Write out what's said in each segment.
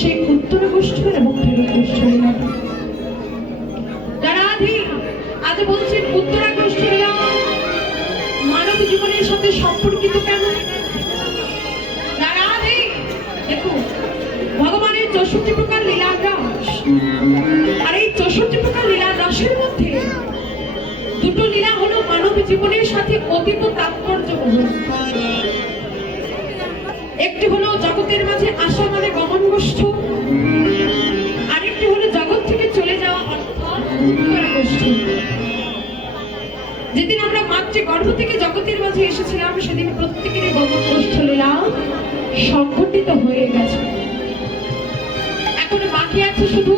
সেই উত্তর গোষ্ঠী এবং ফেরত গোষ্ঠী লীলাটা। যারা আজ বলছেন উত্তরা গোষ্ঠী লীলা মানব জীবনের সাথে সম্পর্কিত কেন? যারা দেখুন, ভগবানের 64 প্রকার লীলা রাস, আর এই 64 প্রকার লীলা রাসের মধ্যে দুটো লীলা হলো মানব জীবনের সাথে অতীব তাৎপর্যবহ। একটি হলো জগতের মাঝে আসা মানে গমন গোষ্ঠ, আরেকটি হলো জগৎ থেকে চলে যাওয়া অর্থাৎ উত্তরা গোষ্ঠী। যেদিন আমরা মাতৃগর্ভ থেকে জগতের মাঝে এসেছিলাম সেদিন প্রত্যেকেরই গমন গোষ্ঠ লীলা সংঘটিত হয়ে গেছে। এখন বাকি আছে শুধু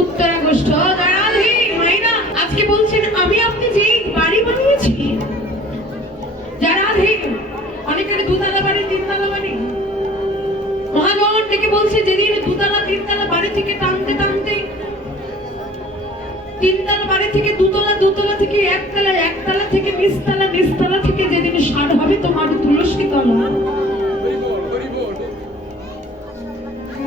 উত্তরা গোষ্ঠ। মায়েরা আজকে বলছেন আমি আপনি যে বাড়ি বানিয়েছি, যারা অনেকের দুতলা বাড়ি, তিনতলা বাড়ি, মহাজন ডেকে বলছে যেদিন দুতলা তিনতলা বাড়ি থেকে টানতে টানতে তিনতলা বাড়ি থেকে দুতলা, দুতলা থেকে একতলা, একতলা থেকে নিচতলা, নিচতলা থেকে যেদিন সার হবে তোমার তুলসী তলা,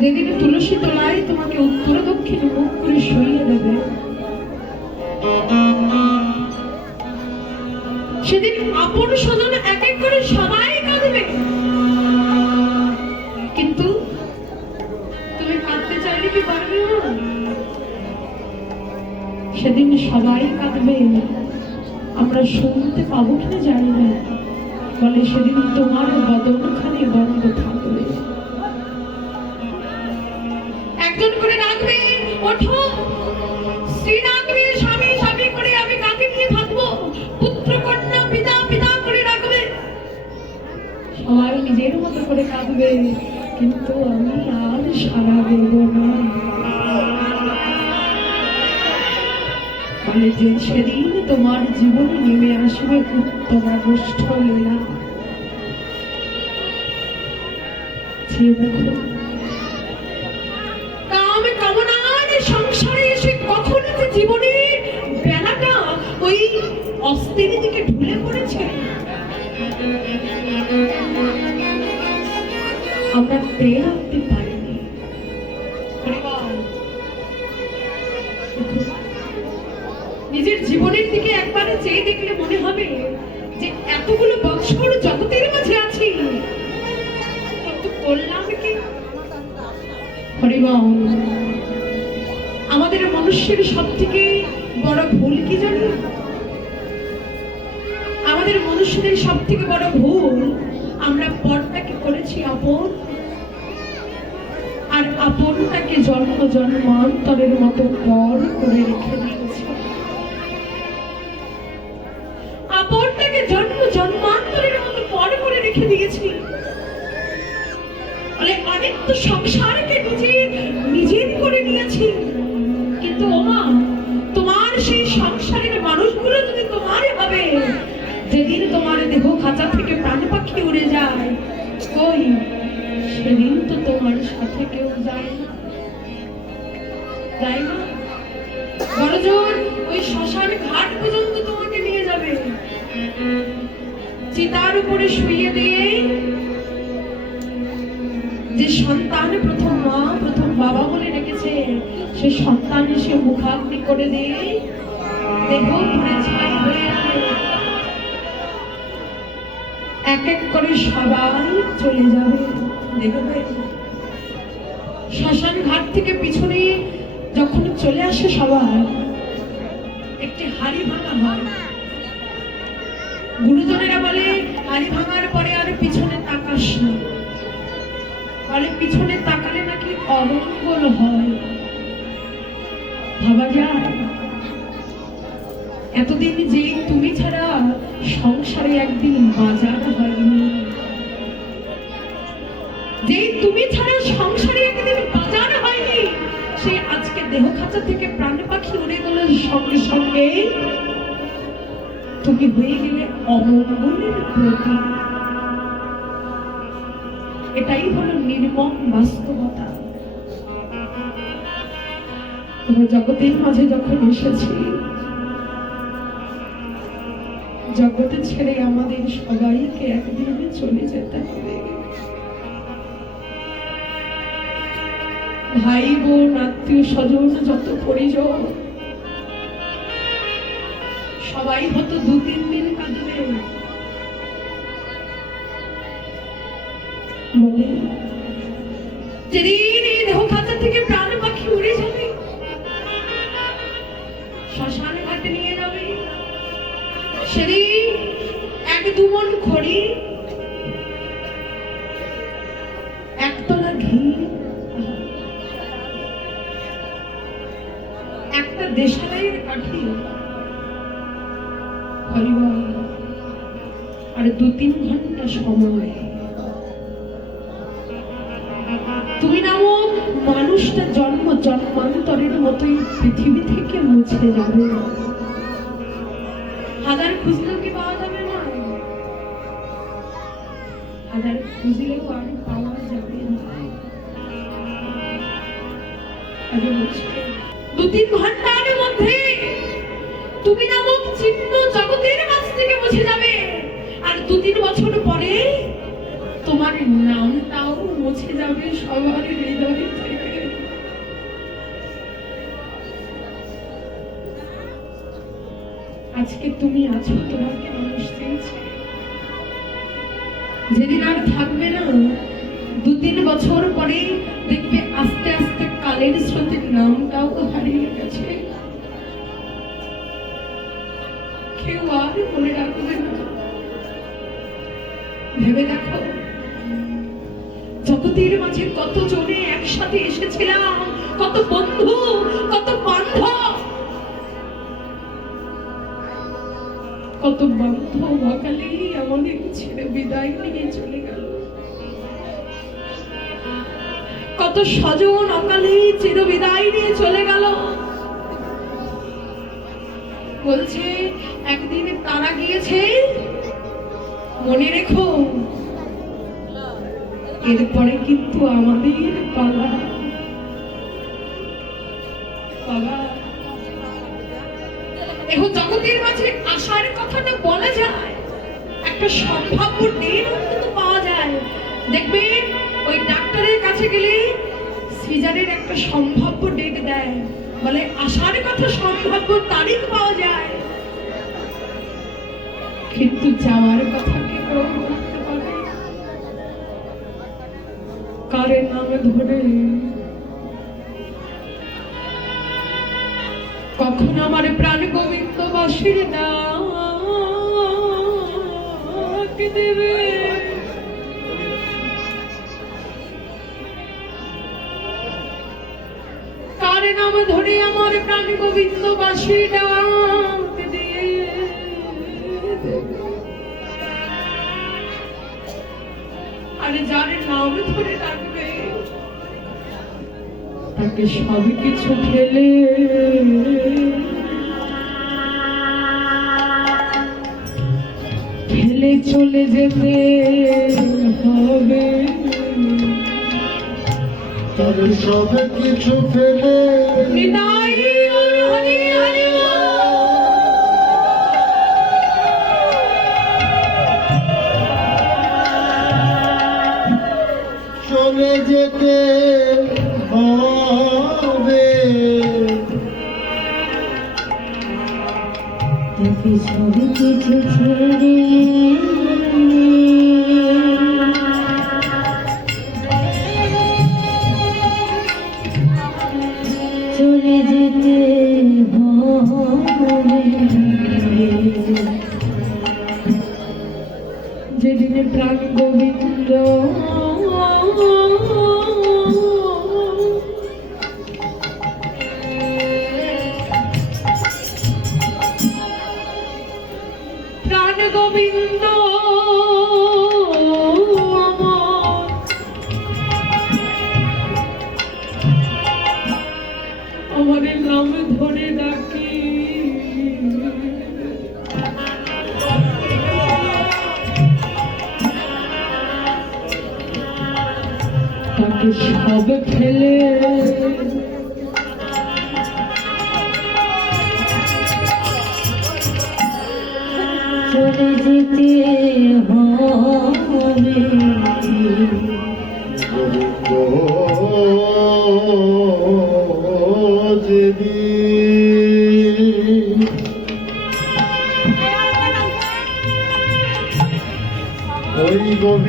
যেদিন তুলসী তলায় তোমাকে উত্তর দক্ষিণ মুখ করে সরিয়ে দেবে, সেদিন আপন স্বজন এক এক করে সবাই কাঁদবে। কিন্তু তুমি কাঁদতে চাইলে কি পারবে না? সেদিন সবাই কাঁদবে, আমরা শুনতে পাবো কিনা জানি না। বলে সেদিন তোমার বদনখানি বন্ধ থাকবে। একজন করে ডাকবে, ওঠো, স্ত্রী ডাকবে, স্বামী স্বামী করে, আমি কাকে নিয়ে থাকবো, পুত্র কন্যা পিতা পিতা করে ডাকবে, সবাই নিজের মতো করে কাঁদবে, কিন্তু আমি আর সারা দেব না। বলে যে সেদিন তোমার জীবনে নেমে আসবে উত্তরা গোষ্ঠ লীলা। কাম কামনার সংসারে এসে কখন যে জীবনের বেলাটা ওই অস্থির দিকে ঢুলে পড়েছে আমরা টের আনতে পারিনি। নিজের জীবনের দিকে একবারে চেয়ে দেখলে মনে হবে যে এতগুলো বছর জগতের মাঝে আছি, কিন্তু করলাম কি? হরিবল। আমাদের মনুষ্যের সব থেকে বড় ভুল কি জানি? আমাদের মনুষ্যদের সব থেকে বড় ভুল, আমরা পরটাকে করেছি আপন, আর আপনটাকে জন্ম জন্মান্তরের মতো পর করে রেখে দিয়েছি। আপনটাকে জন্ম জন্মান্তরের মতো পর করে রেখে দিয়েছি। অনেক তো সংসারকে নিজের করে নিয়েছি, কিন্তু ওমা তোমার সেই সংসারের মানুষগুলো যদি তোমার হবে, যেদিন তোমার দেহ খাঁচা থেকে প্রাণ পাখি উড়ে যায়, কই সেদিন তো তোমার সাথে কেউ যায় না, যায় না। বড়জোর ওই শ্মশান ঘাট পর্যন্ত তোমাকে নিয়ে যাবে, চিতার উপরে শুইয়ে দিয়ে যে সন্তান প্রথম মা প্রথম বাবা বলে রেখেছে, সে সন্তান এসে মুখাগ্নি করে দিয়ে দেহ পুড়ে ছাই হয়ে যাবে। এক এক করে সবাই চলে যাবে। দেখবে শ্মশান ঘাট থেকে পিছনে যখন চলে আসে সবাই, একটি হাড়ি ভাঙা হয়। গুরুজনেরা বলে হাড়ি ভাঙার পরে আর পিছনে তাকাস না, বলে পিছনে তাকালে নাকি অমঙ্গল হয়। ভাবা যায় এতদিন যে তুমি ছাড়া সংসারে একদিন বাজার হয়নি, যে তুমি ছাড়া সংসারে একদিন বাজার হয়নি, সে আজকে দেহ খাঁচা থেকে প্রাণ পাখি উড়ে গেল, সঙ্গে সঙ্গে তুমি হয়ে গেলে অমঙ্গলের প্রতি। এটাই হলো নির্মম বাস্তবতা। জগতের মাঝে যখন এসেছি, জগতে ছেড়ে আমাদের সবাইকে একদিন চলে যেতে হবে। ভাই বোন আত্মীয় স্বজন যত পরিজন সবাই হতো 2-3 দিন কাঁদবে, বলে যেদিন এই দেহ খাঁচা থেকে প্রাণ পাখি উড়ে যাবে, শ্মশান ঘাটে নিয়ে যাবে, সেদিন 1-2 মণ খড়ি, একতলা ঘি, একটা দেশালাইয়ের কাঠি, পরিবার আর 2-3 ঘন্টা সময়, তুমি নামক মানুষটা জন্ম জন্মান্তরের মতোই পৃথিবী থেকে মুছে যাবে। হাজার খুঁজলেও কি পাওয়া যাবে না? হাজার খুঁজলেও আর পাওয়া যাবে না। 2-3 ঘন্টার মধ্যে তুমি নামক চিহ্ন জগতের মাঝ থেকে মুছে যাবে, আর 2-3 বছর পরে তোমার নামটাও মুছে যাবে সবার হৃদয় থেকে। আজকে তুমি আছো, তোমাকে মানুষ চিনছে, যেদিন আর থাকবে না 2-3 বছর পরে দেখবে আস্তে আস্তে কালের স্রোতে নামটাও হারিয়ে গেছে, কেউ আর মনে রাখবে না। ভেবে দেখো, জগতের মাঝে কত জনে একসাথে এসেছিলাম, কত বন্ধু, কত বান্ধব, কত বান্ধব অকালেই আমাদের ছেড়ে বিদায় নিয়ে চলে গেল, কত স্বজন অকালেই চির বিদায় নিয়ে চলে গেল। বলছে একদিন তারা গিয়েছে, মনে রেখো এরপরে কিন্তু আমাদের পালা। বাবা, এখন জগতের মাঝে আশার কথাটা বলা যায়, একটা সম্ভাব্য দিন কিন্তু পাওয়া যায়। দেখবে ওই ডাক্তারের কাছে গেলে সিজারের একটা সম্ভাব্য ডেট দেয়, বলে আশার কথা সম্ভাব্য তারিখ পাওয়া যায়, কিন্তু যাওয়ার কথা কি কেউ বলতে পারে? কারে নাম ধরে কখন আমার প্রাণ গোবিন্দ বাসির ডাক দেবে, কার নাম ধরে আমার প্রাণ গোবিন্দ বাসির ডাক দিয়ে দেবে। আর যার নাম ধরে ডাকবে তাকে সব কিছু ফেলে ফেলে চলে যেতে হবে, তার সব কিছু ফেলে বিদায়। হরি হরি চলে যেতে হবে, তাকে সব কিছু ছেড়ে চলে যেতে হবে। যেদিনে প্রাণ গোবিন্দ প্রাণ গোবিন্দ আমার নাম ধরে ডাকি, তাকে সব ফেলে চলে যেতে হবে।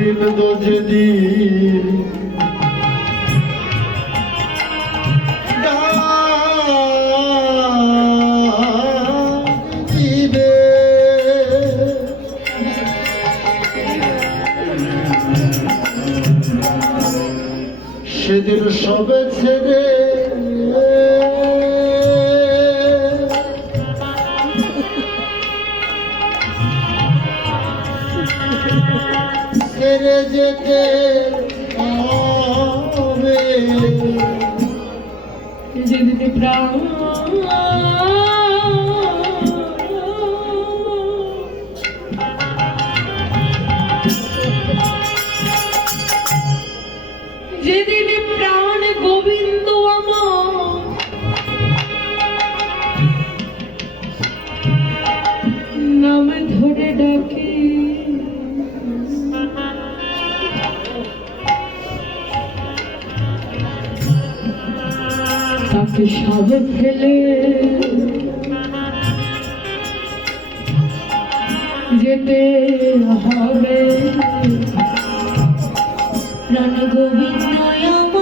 গোবিন্দ যেদিন দিবে সেদিন সবে ছেড়ে ছেড়ে যেতে হবে যেদিতে প্রাণ যেদিন প্রাণ গোবিন্দ আমার নাম ধরে ডাকে তাকে সব ফেলে যেতে হবে প্রাণ গোবিন্দ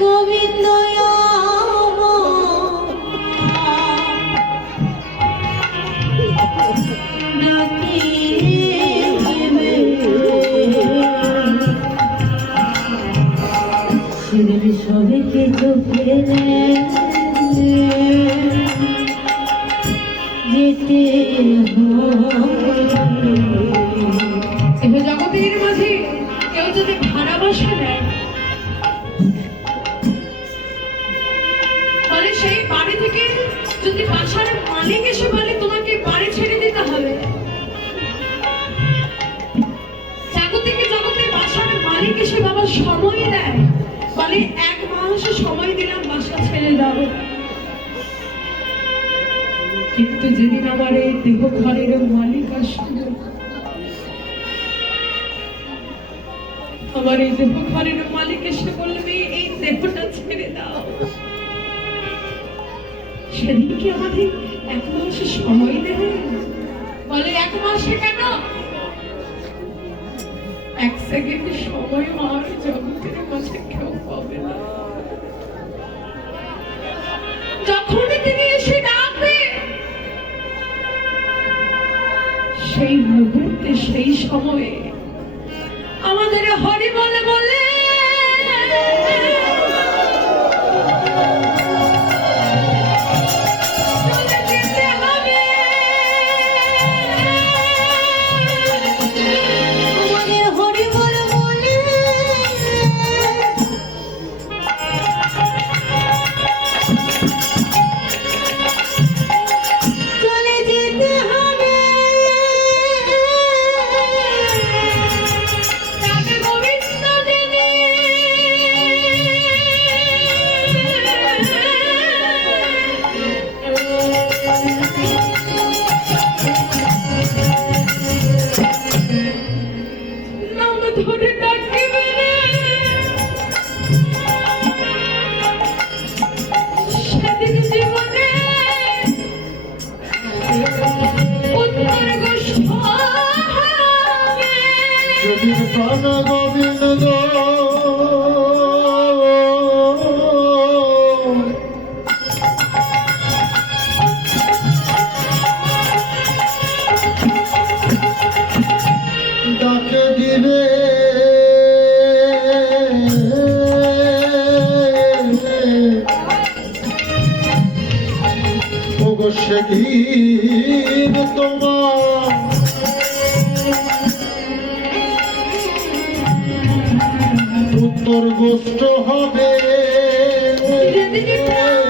গোবিন্দ সেদিন সবে কিছু ফেলে যেতে জগতের মাঝে কেউ যদি ভাড়াবাসা নেয় বলে সেই বাড়ি থেকে যদি বাসার মালিক এসে বলে তোমাকে বাড়ি ছেড়ে দিতে হবে, জাগতিকে জগতে বাসার মালিক এসে বাবা সময় দেয় বলে 1 মাস সময় দিলাম বাসা ছেড়ে দাও, কিন্তু যেদিন আমার এই দেহ ঘরের মালিক আসবে, আমার এই দেহ ঘরের মালিক এসে বলবে এই দেহটা ছেড়ে দাও, সেদিন কি আমাদের 1 মাস সময় দেবে? বলে 1 মাসে কেন, 1 সেকেন্ড সময় আর জগতের মাঝে কেউ পাবে না। যখন তিনি এসে ডাকবে সেই মুহূর্তে সেই সময়ে আমাদের হরি বলে বলে চলে যেতে হবে। আমাদের হরি বল বলে চলে যেতে হবে তাকে গোবিন্দ দেবে নাম ধরে ডাকিবে সেদিন জীবনে উত্তর গোষ্ঠ হবে। যেদিন প্রাণ গোবিন্দ ডাকে দিবে ওগো সেদিন তোমার উত্তর গোষ্ঠ হবে যেদিন প্রাণ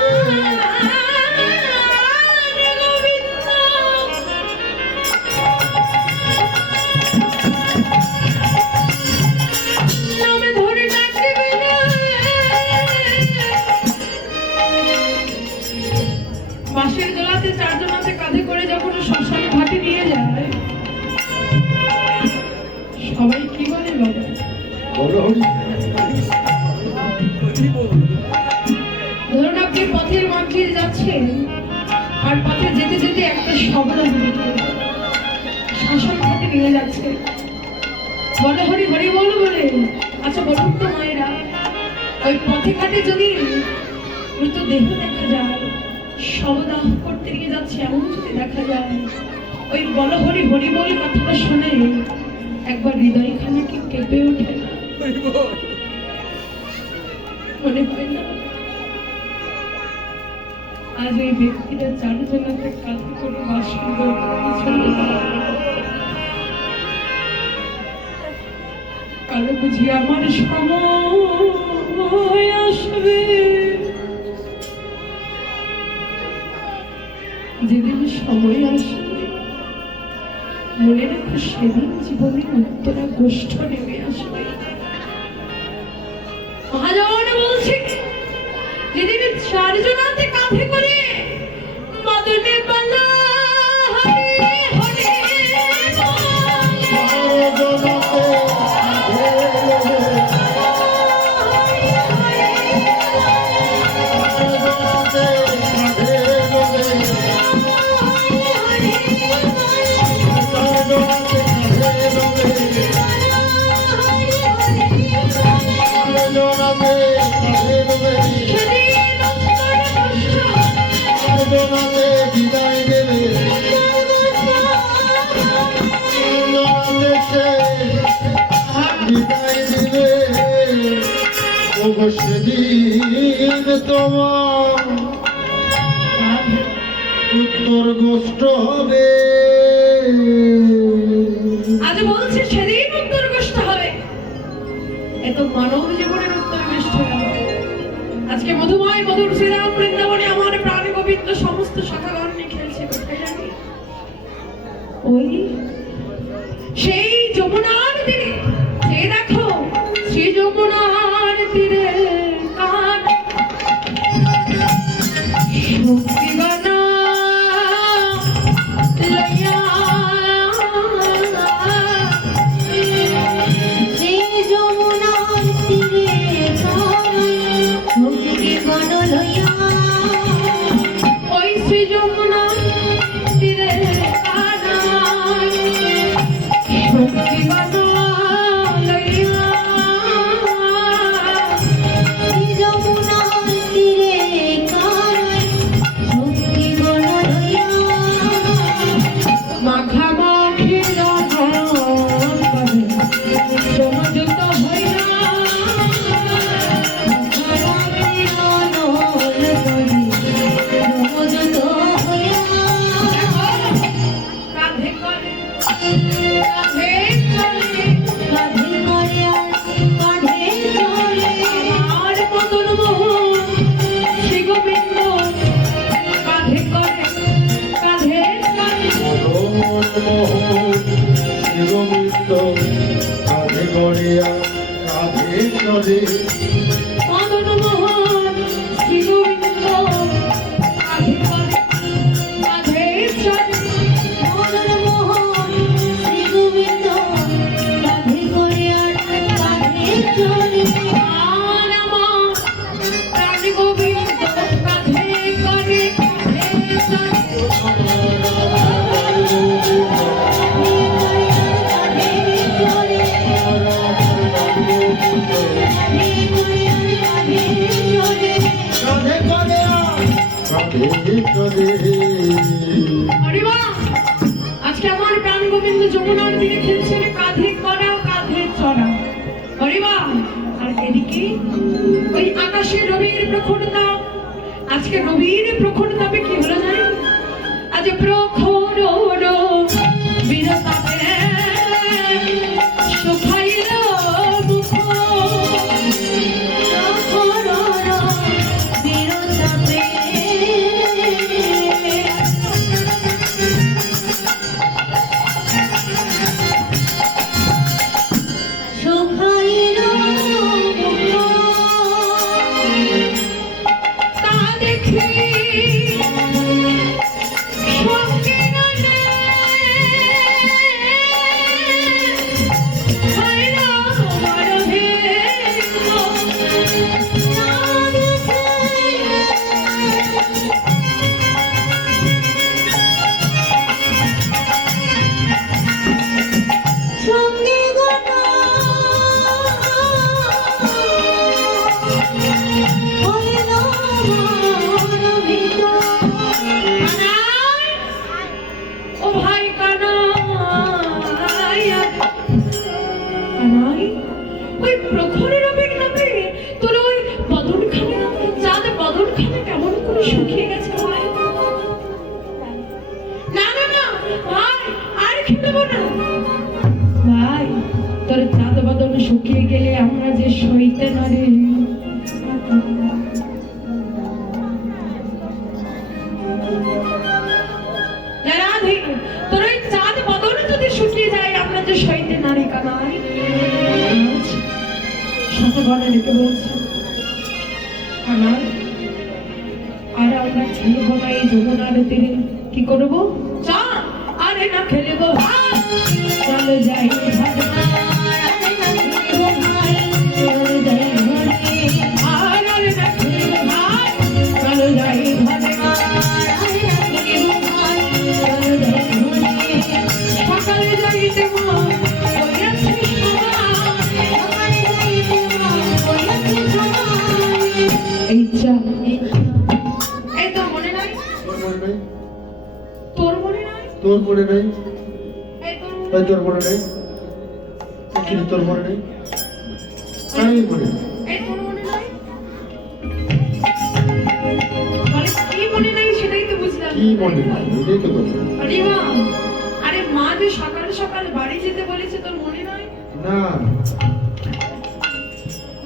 গোবিন্দ নামে ধরে ডাকিবে বাঁশের গলাতে 4 জন হাতে কাঁধে করে যখন শ্মশান ঘাটে নিয়ে যায় সবাই কি বলে বাবা? বলো হরি ধরুন আপনি পথের মধ্যে যাচ্ছেন, অবলম্বীকে শাসন ঘাটে নিয়ে যাচ্ছে। বলো হরি হরি বল বলে। আচ্ছা বলুন তো মায়েরা, ওই পথে ঘাটে যদি মৃতদেহ দেখা যায়, শবদাহ করতে নিয়ে যাচ্ছে এমন যদি দেখা যায়, ওই বলো হরি হরি বল কথাটা শুনে একবার হৃদয়খানে কি কেঁপে ওঠে না? মনে হয় না আজ এই ব্যক্তিটা চারজনাকে কাঁধে করে বাসন কালো বুঝি আমার সময় আসবে, যেদিন সময় আসবে মনে রাখো সেদিন জীবনে উত্তরা গোষ্ঠ নেমে আসবে। মহাজন বলছে যেদিন চারজনাতে কাঁধে করে মদনে পালা হরে হরে সেদিন তোমার উত্তর গোষ্ঠ হবে। আজ বলছে সেদিন উত্তর গোষ্ঠ হবে। এত মানব জীবনের উত্তর গোষ্ঠ হবে। আজকে মধুময় মধুর শ্রীরাম বৃন্দাবনে আমার প্রাণ গোবিন্দ সমস্ত শাখাগণ নিয়ে খেলছে। কোথায় জানি? ওই সেই যমুনার তীরে, সে দেখো শ্রী যমুনার তীরে কান শক্তিবানা লইয়া শ্রী যমুনার তীরে ভক্তি গণ লইয়া ওই শ্রী যমুনার তীরে কানায় শক্তিবানা লইয়া শ্রী যমুনার তীরে কানায় ভক্তি গণ লইয়া মাখামাখি রঙ করে সমঝোত হইয়া মাখামাখি রনল করি সমঝোত হইয়া কাঁধে করে কাঁধে চলে কাঁধে করে কাঁধে চলে আর মদন মোহন শ্রী গোবিন্দ কাঁধে করে কাঁধে কাঁধে গড়িয়া কাঁধে চলে মদন মোহন শ্রী গোবিন্দ কাঁধে করে কাঁধে চলে মদন মোহন শ্রী গোবিন্দ কাঁধে করে আর কাঁধে চলে আর আমার প্রাণ গোবিন্দ কাঁধে করে কাঁধে চলে কাঁধে গড়িয়া কাঁধে চলে। হরিবা আজকে আমার প্রাণ গোবিন্দ যমুনার দিকে খেলছে কাঁধে করা কাঁধে চড়া। হরিবা আর এদিকে ওই আকাশে রবির প্রখর তাপ। আজকে রবির প্রখর তাপে কি হলো জানেন? আজ প্রখর বীরতাপে শুকাইল মুখ। তা দেখি সঙ্গে দেবো না। ভাই তোর চাঁদ বদন শুকিয়ে গেলে আমরা যে সইতে নারে। রাধে তোর ওই চাঁদ বদন যদি শুকিয়ে যায় আমরা যে সইতে নারী কানাই। সাথে গলা রেখে বলছে কানাই আর আমরা খেলবো না এই যমুনার তীরে। কি করবো? চল আরে না খেলবো চলো যাই ঘরে। আর আরে না খেলবো ভাই চলো যাই ঘরে। সকালে যাইতে মা হইয়াছে এই চা এই তো মনে নাই তোর মনে নাই? তোর মনে নাই তোর মনে নাই? এই তোর তাই তোর মনে নাই? কি তোর মনে নাই? আমি মনে নাই। এই তোর মনে নাই মানে কি মনে নাই সেটাই তো বুঝলাম। কি মনে নাই? এটাই তো কথা। আরে মা আরে মা যে সকাল সকাল বাড়ি যেতে বলেছে তোর মনে নাই? না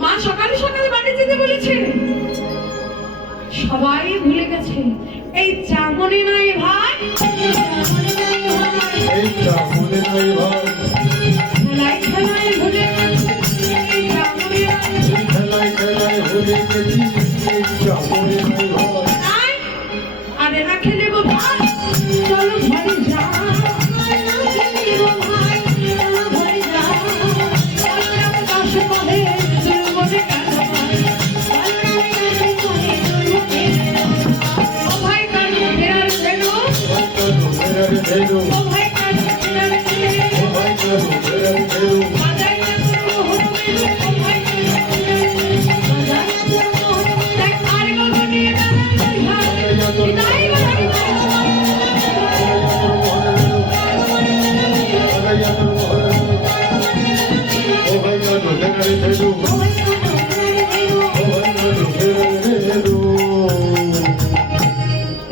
মা সকাল সকাল বাড়ি যেতে বলেছে সবাই ভুলে গেছে। এই চা মনে নাই ভাই? এইটা মনে নাই ভাই। খেলায় খেলায় ভুলে গেছে এই চা মনে নাই। এই খেলায় খেলায় ভুলে গেছি। এইটা মনে নাই ভাই। নাই? আরে না খেলবো ভাই চলো ঘরে যা। দশ কহে তোর মনে কেন ভাই? ও ভাই কেন ফেরার কেন? ভেরু ও ভাই কেন ফেরার কেন? ও ভাই কারু ভেরু বাজাই না তোর মোহন ও ভাই কেন ফেরার কেন? দেখ আর গো নিয়ে বেড়াই বিদায় ও ভাই কারু ভেরু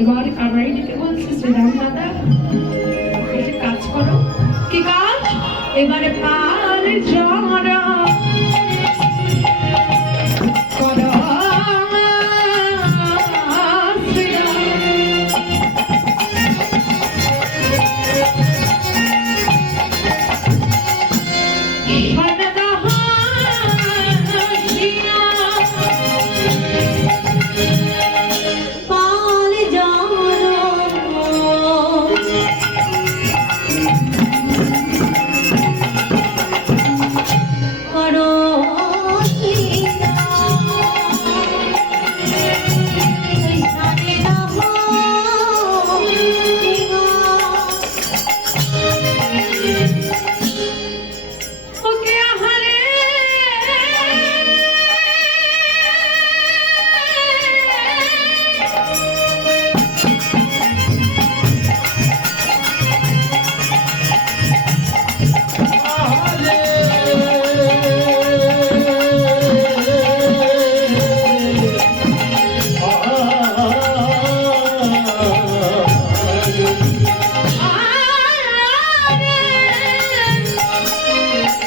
এবার কামাই দিতে বলছে শ্রীরাম দাদা এসে কাজ করো। কি কাজ? এবারে পাল জড়া করো ওকে আহারে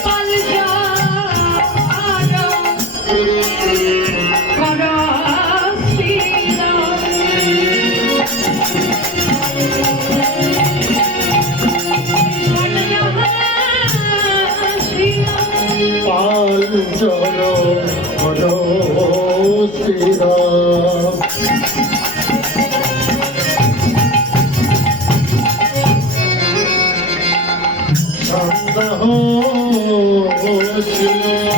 পাল জড়া করো পাল চলো বলো শ্রীরাম সন্দেহ শ্রীরাম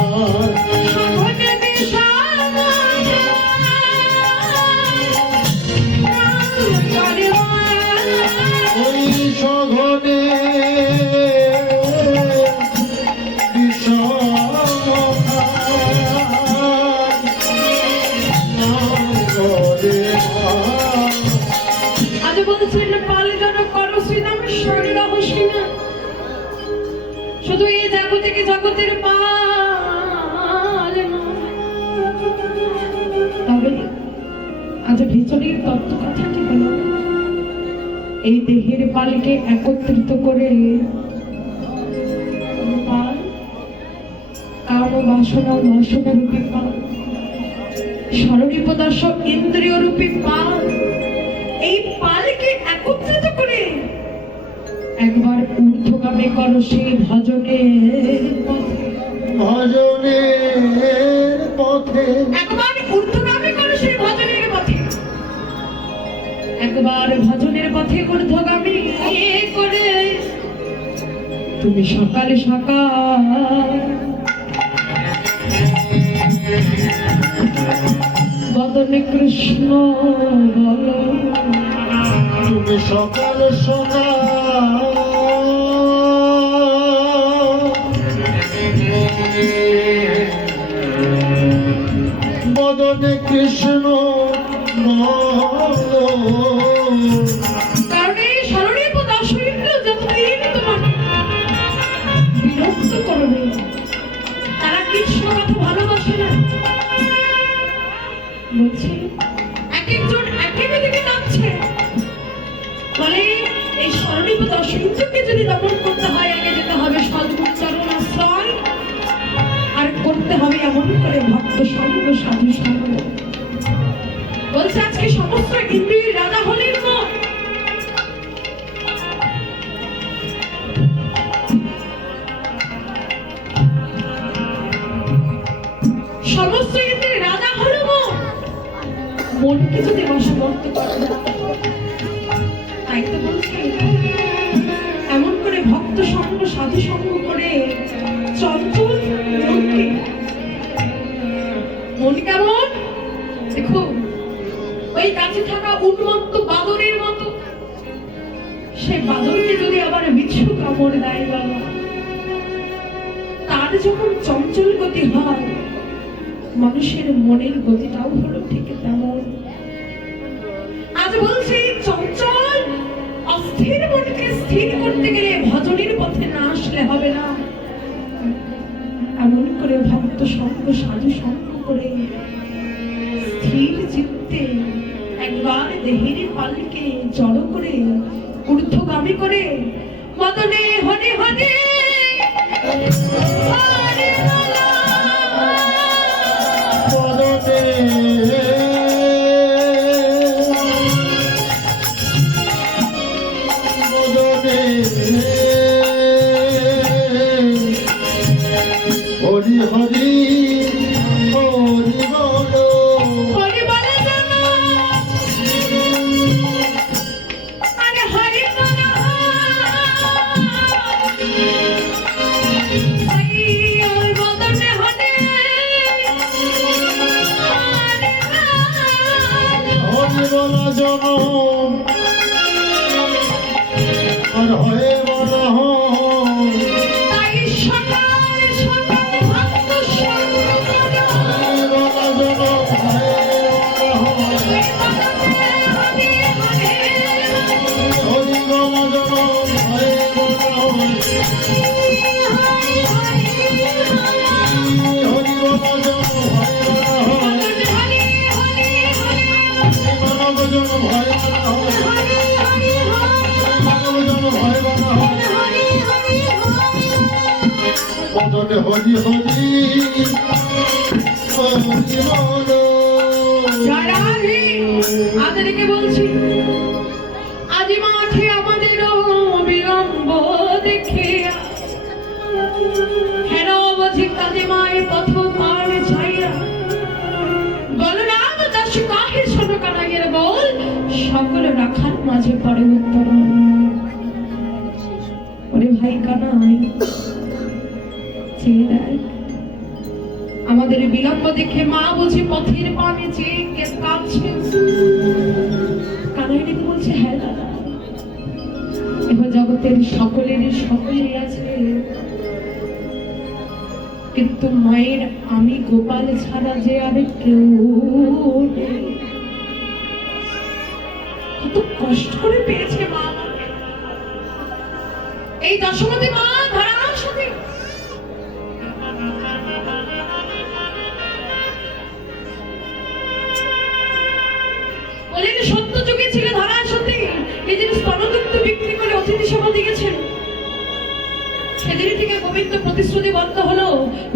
ওই সঘনে আজ বলছেন পাল জড়া করো শ্রীরাম শরীর অবশ্যই না শুধু এই জাগতিকে জগতের পাল নয়। তবে আজ ভিতরের তত্ত্ব কথাটি হলো এই দেহের পালকে একত্রিত করে কাম বাসনা বাসনা রূপী পাল, স্মরণীপদাস ইন্দ্রিয় রূপী পাল, এই পালকে একত্রিত করে একবার ঊর্ধ্বগামী করো সেই ভজনের পথে, ভজনের পথে, একবার ঊর্ধ্বগামী করো সেই ভজনের পথে, একবার ভজনের পথে ঊর্ধ্বগামী করে তুমি সকালে সকাল বদনে কৃষ্ণ বলো, তুমি সকাল সকাল বদনে কৃষ্ণ বলো। কারণ এই স্মরণীপদাস ইন্দ্র যতদিন তোমার বিরক্ত করবে, তারা কৃষ্ণ কথা ভালোবাসে না। বলছি এক একজন এক এক দিকে যাচ্ছে, বলে এই স্মরণীপদাস ইন্দ্রকে যদি দমন করতে হয় আগে যেতে হবে সদ্গুণচরণ আশ্রয়, আর করতে হবে এমন করে ভক্ত সঙ্গ সাধু সঙ্গ। বলছে আজকে সমস্ত ইন্দ্রিয়ের রাজা হলেন মন, সমস্ত ইন্দ্রিয়ের রাজা হলো মন, মনকে যদি বশবর্ত করে না, তাই তো বলছে এমন করে ভক্ত সঙ্গ সাধু সঙ্গ করে চঞ্চল মনকে, মন কেমন দেখো ওই কাছে থাকা উন্মত্ত বাদরের মতো, সেই বাদরকে যদি আবার বিচ্ছু কামড় দেয় বাবা, তার যখন চঞ্চল গতি হয়, মানুষের মনের গতিটাও হলো ঠিক তেমন। আজ বলছি চঞ্চল অস্থির মনকে স্থির করতে গেলে ভজনের পথে না আসলে হবে না, এমন করে ভক্ত সঙ্গ সাধু সঙ্গ করে স্থির চিত্তে একবার দেহের পালকে জড়ো করে ঊর্ধ্বগামী করে মদনে হনে হনে হরে বলো। বদনে বদনে হরি হরি হরি বলো। হরি বলো জানো, আরে হরি বলো, ওই মদনে হনে হরে বলো। হরি বলা জনম আর হয়ে বলা হম। তাই সকাল সকাল ভক্ত সঙ্গ করো, হরি বলা জনম হয়ে বলা হম। ওই মদনে হনে হনে হরি বলা জনম হয়ে বলা হম। হরি হরি হরি বলা জনম হয়ে বলা হম। হরি হরি হরি মানব জনম হয়ে বলা হম। হরি হরি মানব জনম হয়ে বলা হম। হরি হরি বদনে হরি হরি হরি বলো। রাধে আদেরকে বলছি আজ মাঠে আমাদেরও বিলম্ব দেখে হেন বুঝি কাজে মায়ের পথ পার ছাইয়া বলরাম দাস কাহে শোনো কানাইয়ের বল সকল রাখার মাঝে পড়ে উত্তর। ওরে ভাই কানাই চেয়ে দেখ, আমাদের বিলম্ব দেখে মা বুঝি পথের পানে চেয়ে কাঁদছে। কানাই ডেকে বলছে হ্যাঁ দাদা, এবার জগতের সকলেরই আছে, কিন্তু মায়ের আমি গোপাল ছাড়া যে আর কেউ নেই। কত কষ্ট করে পেয়েছে মা আমাকে, এই দশমতী মা ধরার সাথে বলেন সত্য যুগে ছিল ধরার সাথে নিজের স্তনদুগ্ধ বিক্রি করে অতিথি সেবা দিয়েছেন। সেদিন থেকে গোবিন্দ প্রতিশ্রুতিবদ্ধ হলো,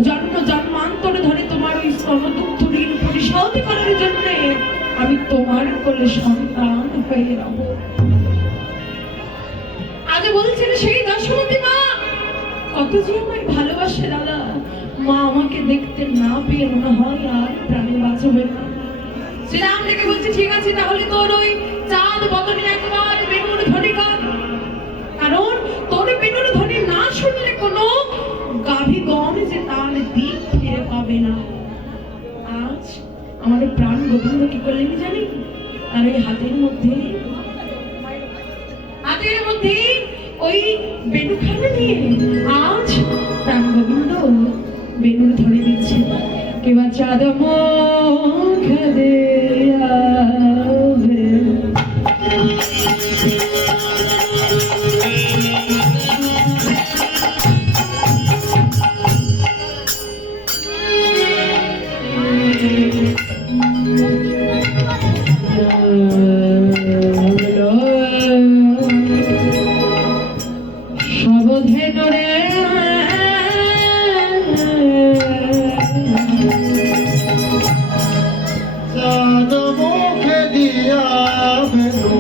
জন্ম জন্মান্তরে ধরে তোমার ওই স্তনদুগ্ধ ঋণ পরিশোধ করার জন্য আমি তোমার কোলে সন্তান হয়ে রব। আজ বলছেন সেই দশমতী মা কত যে আমায় ভালোবাসে দাদা, মা আমাকে দেখতে না পেয়ে মনে হয় আর প্রাণে বাঁচবে না। শ্রীরাম ডেকে বলছে, ঠিক আছে তাহলে তোর ওই চাঁদ বদনে একবার বেনুর ধ্বনি কর, কারণ তোর বেনুর ধ্বনি না শুনলে কোনো গাভীগণ যে তার দিক ফিরে পাবে না। আজ আমাদের প্রাণ গোবিন্দ কি করলেন জানি, আর ওই হাতের মধ্যে ওই বেনুখানা নিয়ে আজ প্রাণ গোবিন্দ বেনুর ধরে দিচ্ছে। কেবা চাঁদ মুখ দেয়াবে, সবধেনুরে চাঁদ মুখে দিয়া বেনু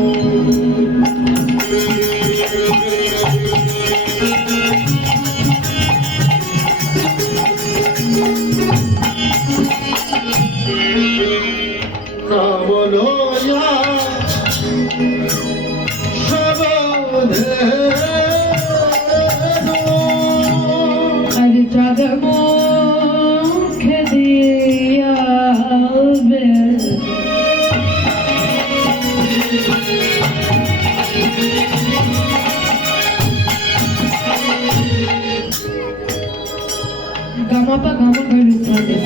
কামলয়া আজ চাঁদ মুখ দিয়াবে, গামাপা গামা করে সাথে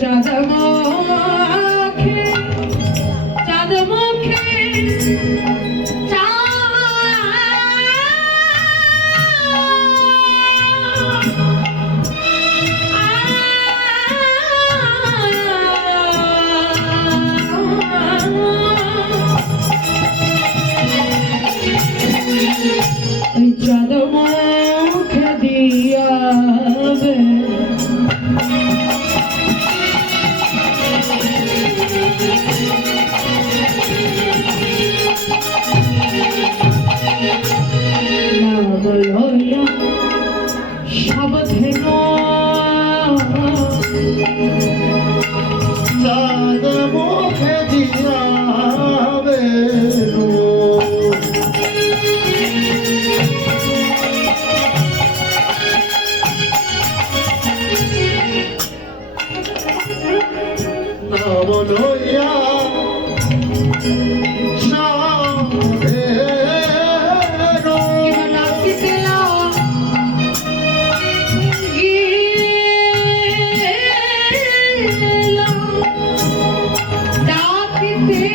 চাঁদ মুখে চাঁদ মুখ দিয়াবে, সবধেনু চাঁদ মুখে দিয়া বেনু নাম লইয়া ডাকিতে